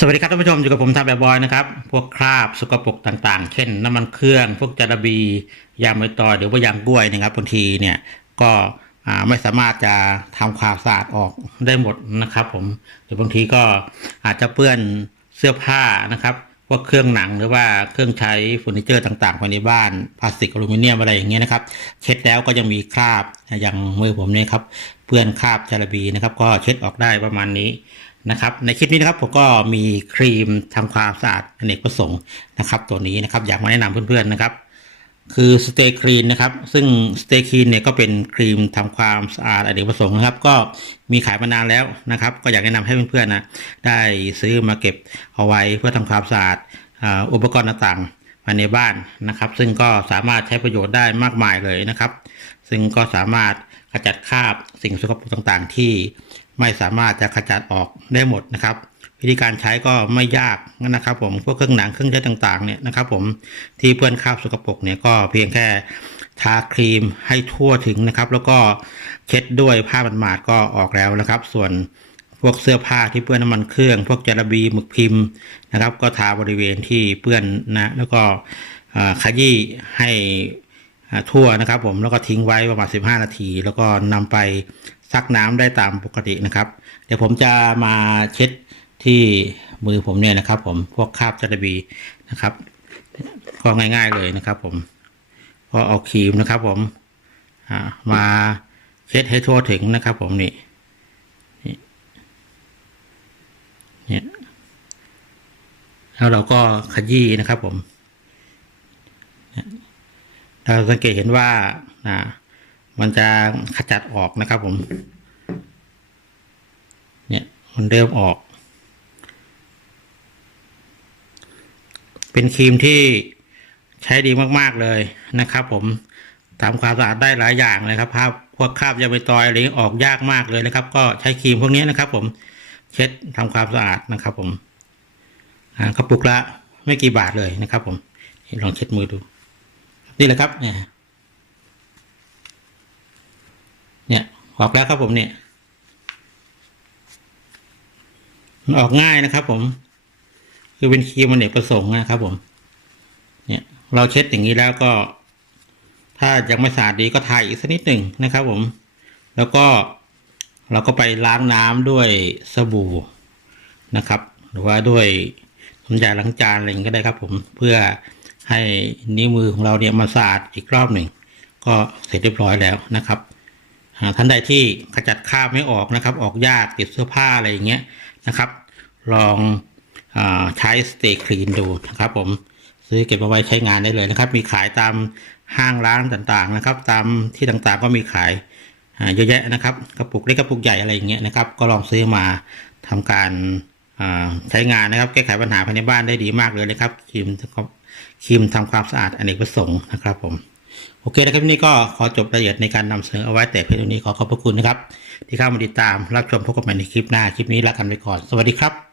สวัสดีครับท่านผู้ชมอยู่กับผมทำแบบบอยนะครับ พวกคราบสกปรกต่างๆ เช่นน้ำมันเครื่อง พวกจาระบี ยางใบตอยหรือว่ายางกล้วยนะครับบางทีเนี่ยก็ไม่สามารถจะทำความสะอาดออกได้หมดนะครับ ผมหรือบางทีก็อาจจะเปื้อนเสื้อผ้านะครับพวกเครื่องหนังหรือว่าเครื่องใช้เฟอร์นิเจอร์ต่างๆภายในบ้านพลาสติกอลูมิเนียมอะไรอย่างเงี้ยนะครับ เช็ดแล้วก็ยังมีคราบอย่างมือผมเนี่ยครับเปื้อนคราบจาระบีนะครับ ก็เช็ดออกได้ประมาณนี้ นะครับในคลิปนี้นะครับผมก็มีครีมทำความสะอาดอเนกประสงค์นะครับตัวนี้นะครับอยากมาแนะนำเพื่อนๆนะครับ คือสเต y c ค e ีนนะครับซึ่งสเต y c ค e ีนเนี่ยก็เป็นครีมทำความสะอาดอเนกประสงค์นะครับ ก็มีขายมานานแล้วนะครับ ก็อยากแนะนำให้เพื่อนๆนะได้ซื้อมาเก็บเอาไว้เพื่อทำความสะอาดอุปกรณ์ต่างๆภายในบ้านนะครับ ซึ่งก็สามารถใช้ประโยชน์ได้มากมายเลยนะครับ ซึ่งก็สามารถขจัดคราบสิ่งสกปรกต่างๆ ที่ ไม่สามารถจะขจัดออกได้หมดนะครับ วิธีการใช้ก็ไม่ยากนะครับ ผมพวกเครื่องหนังเครื่องใช้ต่างๆเนี่ยนะครับ ผมที่เพื่อนคราบสกปรกเนี่ยก็เพียงแค่ทาครีมให้ทั่วถึงนะครับ แล้วก็เช็ดด้วยผ้าหมาดก็ออกแล้วนะครับ ส่วนพวกเสื้อผ้าที่เปื้อนน้ำมันเครื่อง พวกจาระบีหมึกพิมพ์นะครับ ก็ทาบริเวณที่เปื้อนนะแล้วก็ขยี้ให้ทั่วนะครับ ผมแล้วก็ทิ้งไว้ประมาณ 15 นาที แล้วก็นำไป ซักน้ำได้ตามปกตินะครับ เดี๋ยวผมจะมาเช็ดที่มือผมเนี่ยนะครับ ผมพวกคราบจาระบีนะครับก็ง่ายๆเลยนะครับ ผมก็เอาครีมนะครับ ผมมาเช็ดให้ทั่วถึงนะครับ ผมนี่นี่เนี่ยแล้วเราก็ขยี้นะครับ ผมเราสังเกตเห็นว่าอ่า มันจะขจัดออกนะครับผม เนี่ยมันเริ่มออก เป็นครีมที่ใช้ดีมากๆเลยนะครับ ผมทำความสะอาดได้หลายอย่างเลยครับภาพพวกคราบยาใบตอยอะไรออกยากมากเลยนะครับ ก็ใช้ครีมพวกนี้นะครับ ผมเช็ดทำความสะอาดนะครับ ผมกระปุกละไม่กี่บาทเลยนะครับ ผมลองเช็ดมือดู นี่แหละครับเนี่ย เนี่ย ออกแล้วครับผมเนี่ยมันออกง่ายนะครับ ผม คือเป็นครีมมันเนกประสงค์นะครับผม เนี่ย เราเช็ดอย่างนี้แล้วก็ ถ้ายังไม่สะอาดดีก็ทาอีกสักนิดหนึ่งนะครับ ผม แล้วก็เราก็ไปล้างน้ำด้วยสบู่นะครับ หรือว่าด้วยน้ำยาล้างจานอะไรก็ได้ครับ ผมเพื่อให้นิ้วมือของเราเนี่ยมาสะอาดอีกรอบหนึ่งก็เสร็จเรียบร้อยแล้วนะครับ ท่านใดที่ขจัดคราบไม่ออกนะครับ ออกยากติดเสื้อผ้าอะไรอย่างเงี้ยนะครับ ลองอใช้สเตค e ีนดูนะครับ ผมซื้อเก็บเอาไว้ใช้งานได้เลยนะครับ มีขายตามห้างร้านต่างๆนะครับ ตามที่ต่างๆก็มีขายเยอะแยะนะครับกระปุกเล็กกระปุกใหญ่อะไรอย่างเงี้ยนะครับ ก็ลองซื้อมาทำการใช้งานนะครับ แก้ไขปัญหาภายในบ้านได้ดีมากเลยนะครับครีมครีมทำความสะอาดอเนกประสงค์นะครับผม โอเคนะครับนี่ก็ขอจบรายละเอียดในการนำเสนอเอาไว้แต่เพียงเท่านี้ขอขอบพระคุณนะครับ ที่เข้ามาติดตามรับชมพบกันใหม่ในคลิปหน้าคลิปนี้ลากันไปก่อน สวัสดีครับ